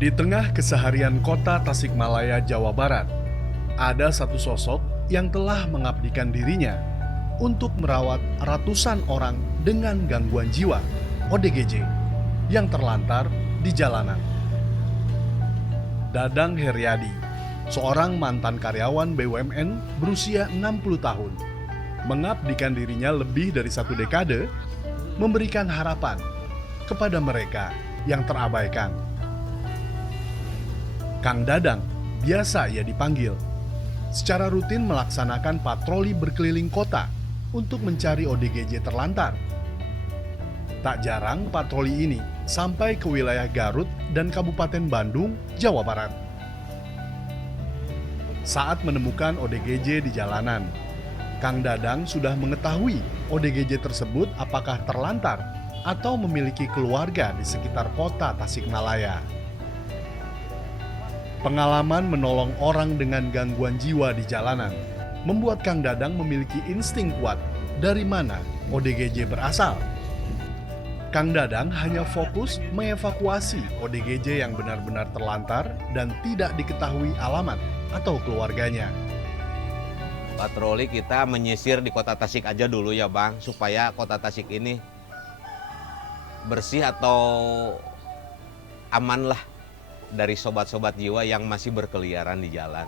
Di tengah keseharian kota Tasikmalaya, Jawa Barat, ada satu sosok yang telah mengabdikan dirinya untuk merawat ratusan orang dengan gangguan jiwa (ODGJ) yang terlantar di jalanan. Dadang Heriadi, seorang mantan karyawan BUMN berusia 60 tahun, mengabdikan dirinya lebih dari satu dekade, memberikan harapan kepada mereka yang terabaikan. Kang Dadang, biasa ia dipanggil, secara rutin melaksanakan patroli berkeliling kota untuk mencari ODGJ terlantar. Tak jarang patroli ini sampai ke wilayah Garut dan Kabupaten Bandung, Jawa Barat. Saat menemukan ODGJ di jalanan, Kang Dadang sudah mengetahui ODGJ tersebut apakah terlantar atau memiliki keluarga di sekitar kota Tasikmalaya. Pengalaman menolong orang dengan gangguan jiwa di jalanan membuat Kang Dadang memiliki insting kuat dari mana ODGJ berasal. Kang Dadang hanya fokus mengevakuasi ODGJ yang benar-benar terlantar dan tidak diketahui alamat atau keluarganya. Patroli kita menyisir di kota Tasik aja dulu ya Bang, supaya kota Tasik ini bersih atau aman lah dari sobat-sobat jiwa yang masih berkeliaran di jalan.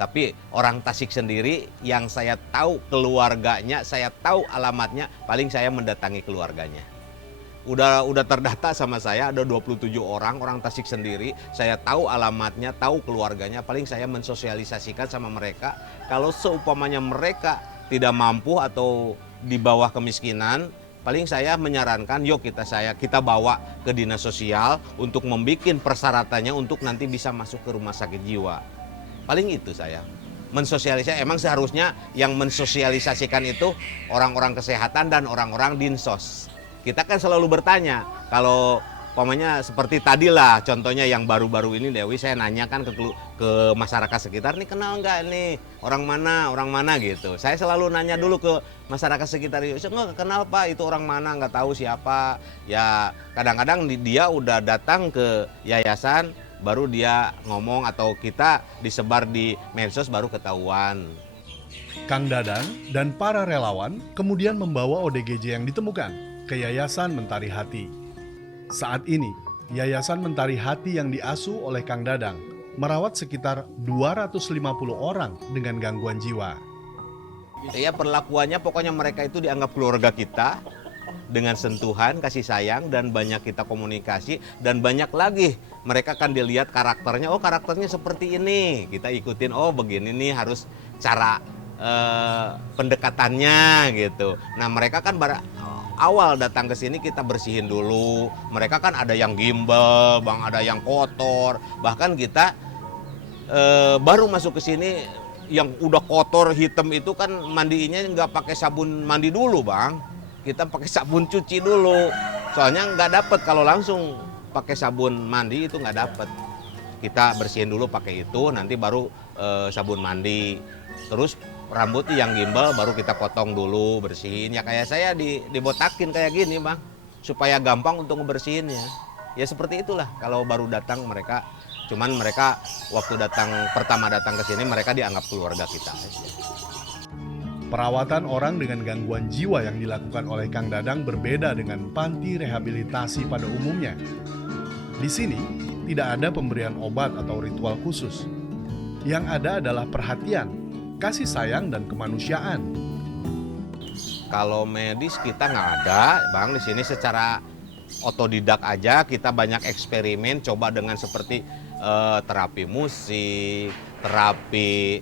Tapi orang Tasik sendiri yang saya tahu keluarganya, saya tahu alamatnya, paling saya mendatangi keluarganya. Udah terdata sama saya, ada 27 orang Tasik sendiri, saya tahu alamatnya, tahu keluarganya, paling saya mensosialisasikan sama mereka. Kalau seumpamanya mereka tidak mampu atau di bawah kemiskinan, paling saya menyarankan, yuk kita bawa ke dinas sosial untuk membuat persyaratannya untuk nanti bisa masuk ke rumah sakit jiwa. Paling itu saya mensosialisasi. Emang seharusnya yang mensosialisasikan itu orang-orang kesehatan dan orang-orang dinsos. Kita kan selalu bertanya, kalau umpamanya seperti tadi lah contohnya yang baru-baru ini Dewi, saya nanyakan ke masyarakat sekitar, nih kenal nggak nih orang mana gitu. Saya selalu nanya dulu ke masyarakat sekitar, nggak kenal Pak, itu orang mana, nggak tahu siapa. Ya kadang-kadang dia udah datang ke yayasan baru dia ngomong, atau kita disebar di medsos baru ketahuan. Kang Dadang dan para relawan kemudian membawa ODGJ yang ditemukan ke Yayasan Mentari Hati. Saat ini, Yayasan Mentari Hati yang diasuh oleh Kang Dadang merawat sekitar 250 orang dengan gangguan jiwa. Ya perlakuannya pokoknya mereka itu dianggap keluarga kita dengan sentuhan, kasih sayang, dan banyak kita komunikasi, dan banyak lagi mereka kan dilihat karakternya, oh karakternya seperti ini, kita ikutin, oh begini nih harus cara pendekatannya gitu. Nah mereka kan awal datang ke sini kita bersihin dulu. Mereka kan ada yang gimbal, Bang, ada yang kotor. Bahkan kita baru masuk ke sini yang udah kotor hitam itu kan mandiinnya nggak pakai sabun mandi dulu, Bang. Kita pakai sabun cuci dulu. Soalnya nggak dapet kalau langsung pakai sabun mandi itu nggak dapet. Kita bersihin dulu pakai itu, nanti baru sabun mandi. Terus rambut yang gimbal baru kita potong dulu, bersihin. Ya kayak saya dibotakin kayak gini Bang, supaya gampang untuk ngebersihinnya. Ya seperti itulah kalau baru datang mereka. Cuman mereka waktu pertama datang ke sini mereka dianggap keluarga kita aja. Perawatan orang dengan gangguan jiwa yang dilakukan oleh Kang Dadang berbeda dengan panti rehabilitasi pada umumnya. Di sini tidak ada pemberian obat atau ritual khusus. Yang ada adalah perhatian, kasih sayang, dan kemanusiaan. Kalau medis kita nggak ada, Bang. Di sini secara otodidak aja kita banyak eksperimen, coba dengan seperti terapi musik, terapi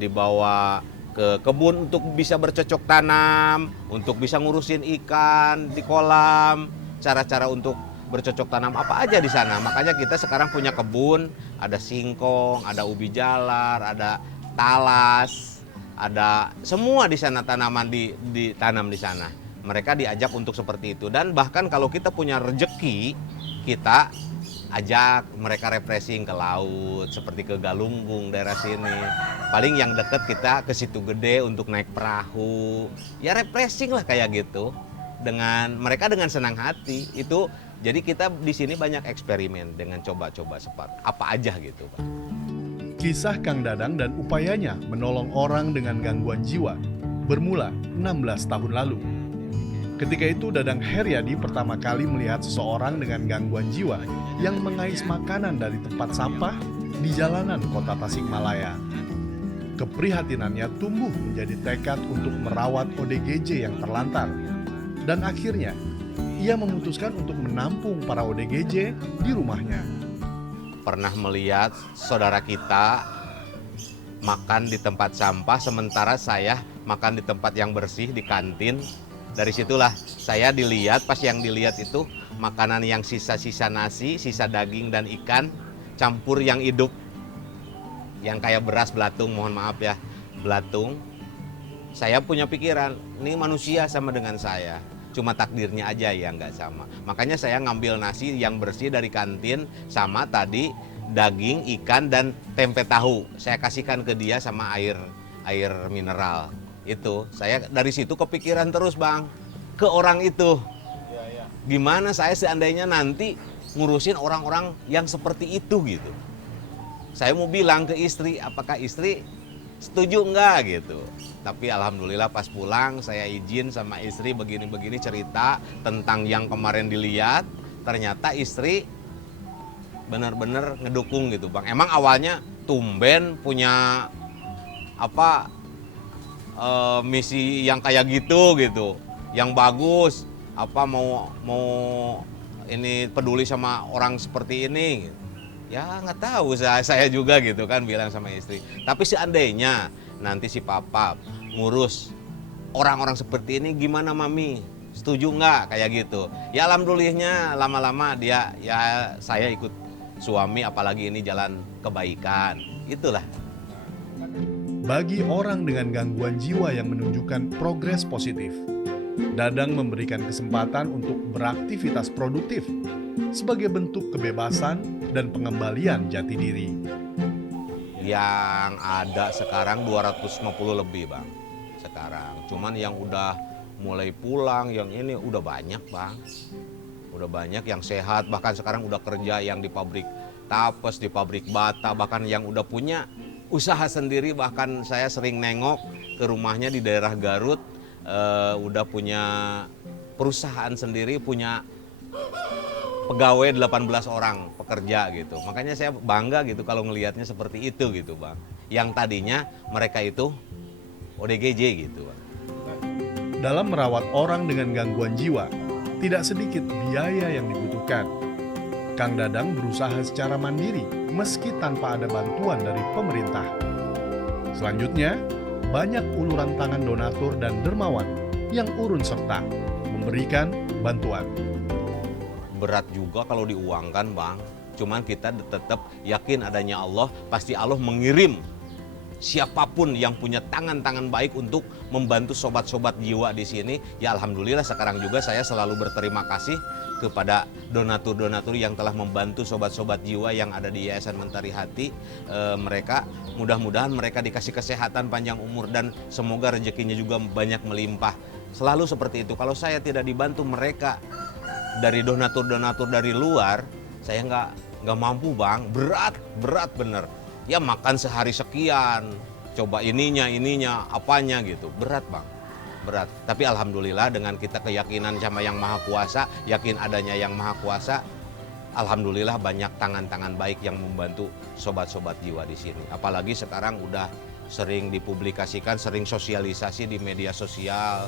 dibawa ke kebun untuk bisa bercocok tanam, untuk bisa ngurusin ikan di kolam, cara-cara untuk bercocok tanam apa aja di sana. Makanya kita sekarang punya kebun, ada singkong, ada ubi jalar, ada talas, ada semua di sana tanaman ditanam di sana. Mereka diajak untuk seperti itu, dan bahkan kalau kita punya rejeki, kita ajak mereka refreshing ke laut, seperti ke Galunggung daerah sini. Paling yang deket kita ke Situ Gede untuk naik perahu. Ya refreshing lah kayak gitu. Mereka dengan senang hati. Itu Jadi kita di sini banyak eksperimen dengan coba-coba seperti apa aja gitu, Pak. Kisah Kang Dadang dan upayanya menolong orang dengan gangguan jiwa bermula 16 tahun lalu. Ketika itu Dadang Heriadi pertama kali melihat seseorang dengan gangguan jiwa yang mengais makanan dari tempat sampah di jalanan kota Tasikmalaya. Keprihatinannya tumbuh menjadi tekad untuk merawat ODGJ yang terlantar. Dan akhirnya, ia memutuskan untuk menampung para ODGJ di rumahnya. Pernah melihat saudara kita makan di tempat sampah, sementara saya makan di tempat yang bersih, di kantin. Dari situlah saya dilihat, pas yang dilihat itu makanan yang sisa-sisa nasi, sisa daging dan ikan, campur yang hidup. Yang kayak beras belatung, mohon maaf ya, belatung. Saya punya pikiran, ini manusia sama dengan saya. Cuma takdirnya aja yang nggak sama. Makanya saya ngambil nasi yang bersih dari kantin sama tadi daging, ikan, dan tempe tahu. Saya kasihkan ke dia sama air mineral. Itu, saya dari situ kepikiran terus Bang, ke orang itu. Gimana saya seandainya nanti ngurusin orang-orang yang seperti itu gitu. Saya mau bilang ke istri, apakah istri setuju enggak gitu. Tapi alhamdulillah pas pulang saya izin sama istri begini-begini cerita tentang yang kemarin dilihat. Ternyata istri benar-benar ngedukung gitu Bang. Emang awalnya tumben punya misi yang kayak gitu, yang bagus, mau ini peduli sama orang seperti ini. Ya nggak tahu saya juga gitu kan bilang sama istri. Tapi seandainya nanti si papa ngurus orang-orang seperti ini gimana mami? Setuju nggak kayak gitu? Ya alhamdulillahnya lama-lama dia ya saya ikut suami, apalagi ini jalan kebaikan. Itulah. Bagi orang dengan gangguan jiwa yang menunjukkan progres positif, Dadang memberikan kesempatan untuk beraktivitas produktif sebagai bentuk kebebasan dan pengembalian jati diri. Yang ada sekarang 250 lebih Bang. Sekarang. Cuman yang udah mulai pulang, yang ini udah banyak Bang. Udah banyak yang sehat, bahkan sekarang udah kerja yang di pabrik tapes, di pabrik bata, bahkan yang udah punya usaha sendiri. Bahkan saya sering nengok ke rumahnya di daerah Garut, udah punya perusahaan sendiri, punya pegawai 18 orang pekerja gitu. Makanya saya bangga gitu kalau ngelihatnya seperti itu gitu Bang. Yang tadinya mereka itu ODGJ gitu Bang. Dalam merawat orang dengan gangguan jiwa, tidak sedikit biaya yang dibutuhkan. Kang Dadang berusaha secara mandiri meski tanpa ada bantuan dari pemerintah. Selanjutnya, banyak uluran tangan donatur dan dermawan yang urun serta memberikan bantuan. Berat juga kalau diuangkan Bang. Cuman kita tetap yakin adanya Allah, pasti Allah mengirim siapapun yang punya tangan-tangan baik untuk membantu sobat-sobat jiwa di sini. Ya alhamdulillah sekarang juga saya selalu berterima kasih kepada donatur-donatur yang telah membantu sobat-sobat jiwa yang ada di Yayasan Mentari Hati. Mereka mudah-mudahan mereka dikasih kesehatan, panjang umur, dan semoga rezekinya juga banyak melimpah. Selalu seperti itu. Kalau saya tidak dibantu mereka dari donatur-donatur dari luar, saya nggak mampu Bang. Berat bener. Ya makan sehari sekian, coba ininya, apanya gitu. Berat Bang, berat. Tapi alhamdulillah dengan kita keyakinan sama Yang Maha Kuasa, yakin adanya Yang Maha Kuasa, alhamdulillah banyak tangan-tangan baik yang membantu sobat-sobat jiwa di sini. Apalagi sekarang udah sering dipublikasikan, sering sosialisasi di media sosial,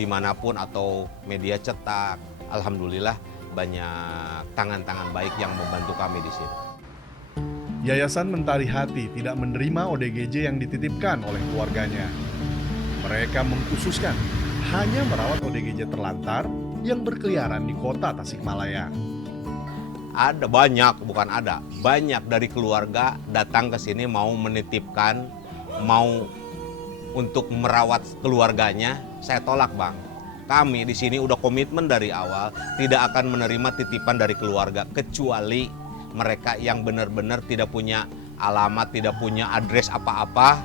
dimanapun atau media cetak. Alhamdulillah banyak tangan-tangan baik yang membantu kami di sini. Yayasan Mentari Hati tidak menerima ODGJ yang dititipkan oleh keluarganya. Mereka mengkhususkan hanya merawat ODGJ terlantar yang berkeliaran di kota Tasikmalaya. Ada banyak, bukan ada, banyak dari keluarga datang ke sini mau menitipkan, mau untuk merawat keluarganya. Saya tolak Bang. Kami di sini udah komitmen dari awal tidak akan menerima titipan dari keluarga kecuali mereka yang benar-benar tidak punya alamat, tidak punya address apa-apa.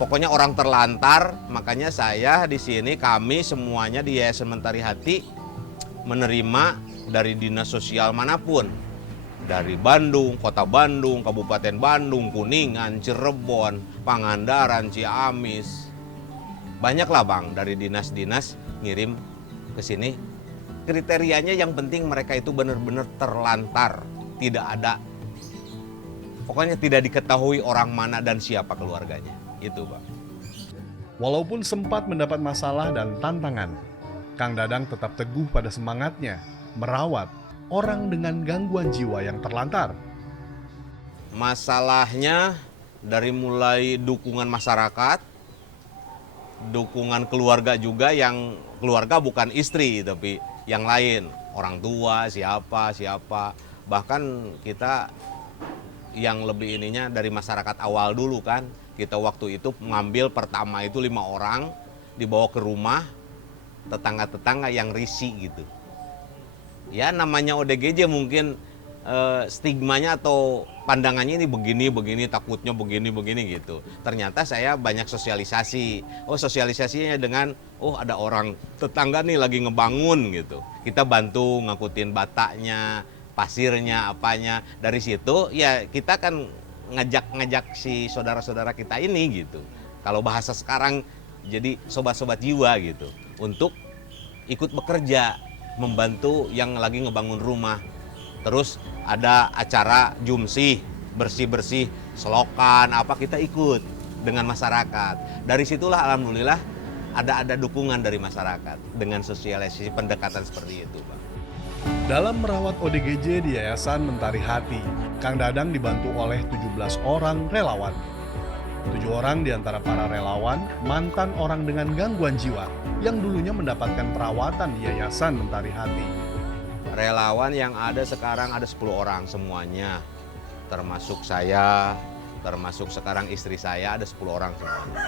Pokoknya orang terlantar. Makanya saya di sini, kami semuanya di Yayasan Mentari Hati menerima dari dinas sosial manapun, dari Bandung, kota Bandung, Kabupaten Bandung, Kuningan, Cirebon, Pangandaran, Ciamis. Banyaklah Bang dari dinas-dinas ngirim ke sini. Kriterianya yang penting mereka itu benar-benar terlantar, tidak ada. Pokoknya tidak diketahui orang mana dan siapa keluarganya. Itu Bang. Walaupun sempat mendapat masalah dan tantangan, Kang Dadang tetap teguh pada semangatnya merawat orang dengan gangguan jiwa yang terlantar. Masalahnya dari mulai dukungan masyarakat, dukungan keluarga juga, yang keluarga bukan istri tapi yang lain, orang tua, siapa. Bahkan kita yang lebih ininya dari masyarakat awal dulu kan. Kita waktu itu mengambil pertama itu 5 orang, dibawa ke rumah tetangga-tetangga yang risih gitu. Ya namanya ODGJ mungkin stigmanya atau pandangannya ini begini, takutnya begini gitu. Ternyata saya banyak sosialisasi. Sosialisasinya dengan, ada orang tetangga nih lagi ngebangun gitu. Kita bantu ngangkutin bataknya, pasirnya, apanya. Dari situ ya kita kan ngajak si saudara-saudara kita ini gitu. Kalau bahasa sekarang jadi sobat-sobat jiwa gitu. Untuk ikut bekerja, membantu yang lagi ngebangun rumah. Terus ada acara jumsih, bersih-bersih, selokan, apa kita ikut dengan masyarakat. Dari situlah alhamdulillah ada dukungan dari masyarakat dengan sosialisasi pendekatan seperti itu, Bang. Dalam merawat ODGJ di Yayasan Mentari Hati, Kang Dadang dibantu oleh 17 orang relawan. 7 orang di antara para relawan mantan orang dengan gangguan jiwa yang dulunya mendapatkan perawatan di Yayasan Mentari Hati. Relawan yang ada sekarang ada 10 orang semuanya. Termasuk saya, termasuk sekarang istri saya ada 10 orang semuanya.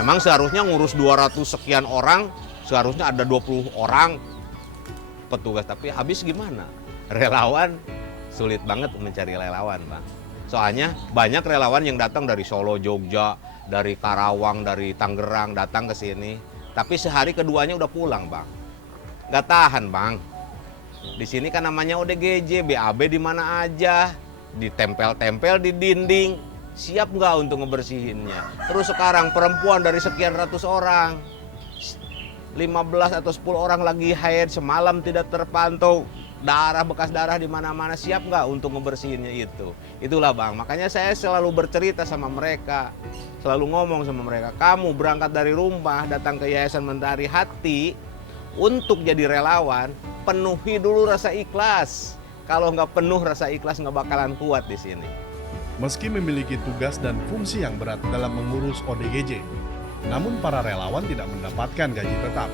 Emang seharusnya ngurus 200 sekian orang, seharusnya ada 20 orang petugas, tapi habis gimana? Relawan sulit banget mencari relawan, Bang. Soalnya banyak relawan yang datang dari Solo, Jogja, dari Karawang, dari Tangerang datang ke sini. Tapi sehari keduanya udah pulang, Bang. Nggak tahan, Bang. Di sini kan namanya ODGJ, BAB di mana aja, ditempel-tempel di dinding. Siap nggak untuk ngebersihinnya? Terus sekarang perempuan dari sekian ratus orang, 15 atau 10 orang lagi haid semalam tidak terpantau, darah, bekas darah di mana-mana, siap nggak untuk ngebersihinnya itu? Itulah Bang, makanya saya selalu bercerita sama mereka, selalu ngomong sama mereka, kamu berangkat dari rumah, datang ke Yayasan Mentari Hati untuk jadi relawan, penuhi dulu rasa ikhlas. Kalau nggak penuh rasa ikhlas nggak bakalan kuat di sini. Meski memiliki tugas dan fungsi yang berat dalam mengurus ODGJ, namun para relawan tidak mendapatkan gaji tetap.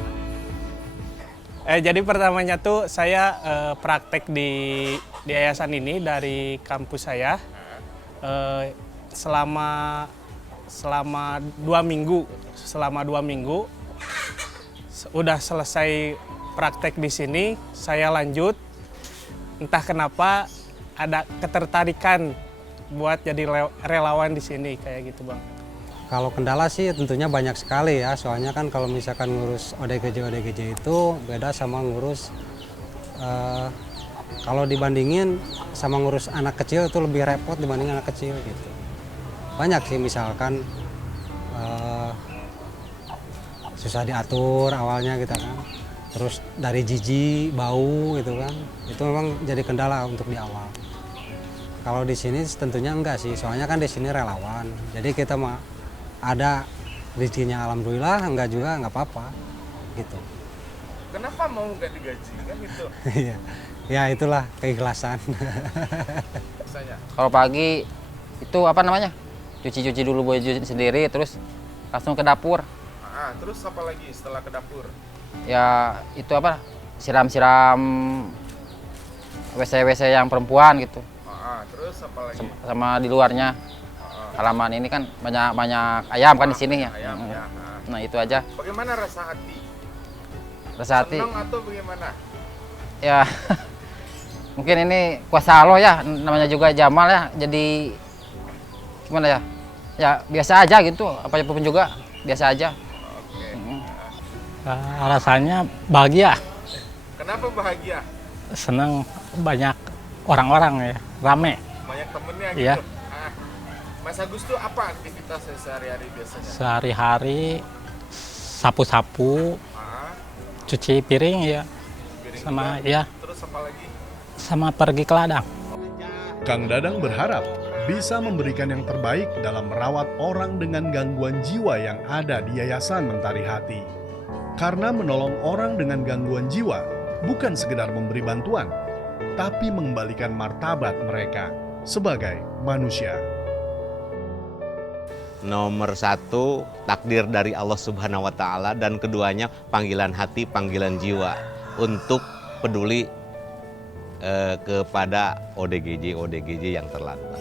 Jadi pertamanya tuh saya praktek di yayasan ini dari kampus saya selama 2 minggu. Selama 2 minggu udah selesai praktek di sini, saya lanjut. Entah kenapa ada ketertarikan buat jadi relawan di sini kayak gitu, Bang. Kalau kendala sih tentunya banyak sekali ya, soalnya kan kalau misalkan ngurus ODGJ itu beda sama ngurus, kalau dibandingin sama ngurus anak kecil itu lebih repot dibanding anak kecil gitu. Banyak sih misalkan susah diatur awalnya gitu kan, terus dari jijik, bau gitu kan, itu memang jadi kendala untuk di awal. Kalau di sini tentunya enggak sih, soalnya kan di sini relawan, jadi kita mah ada rezekinya alhamdulillah, enggak juga enggak apa-apa gitu. Kenapa mau nggak digaji kan itu? Ya itulah keikhlasan. Kalau pagi itu apa namanya? Cuci-cuci dulu baju sendiri, terus langsung ke dapur. Terus apa lagi setelah ke dapur? Ya itu apa? Siram-siram WC-WC yang perempuan gitu. Terus apa lagi? Sama di luarnya. Halaman ini kan banyak ayam kan di sini ya. Ayam, ya. Nah itu aja. Bagaimana rasa hati? Rasa hati. Senang atau bagaimana? Ya mungkin ini kuasa Allah ya, namanya juga Jamal ya. Jadi gimana ya? Ya biasa aja gitu. Apapun juga biasa aja. Oke. Rasanya bahagia. Kenapa bahagia? senang banyak orang-orang ya, rame. Banyak temennya Iya. gitu. Ah, Mas Agus tuh apa aktivitasnya sehari-hari biasanya? Sehari-hari sapu-sapu, Ah, cuci piring ya, piring sama juga. ya, Terus apa lagi? sama pergi ke ladang. Kang Dadang berharap bisa memberikan yang terbaik dalam merawat orang dengan gangguan jiwa yang ada di Yayasan Mentari Hati. Karena menolong orang dengan gangguan jiwa bukan sekedar memberi bantuan, tapi mengembalikan martabat mereka sebagai manusia. Nomor satu, takdir dari Allah Subhanahu wa Ta'ala, dan keduanya panggilan hati, panggilan jiwa untuk peduli kepada ODGJ yang terlantar.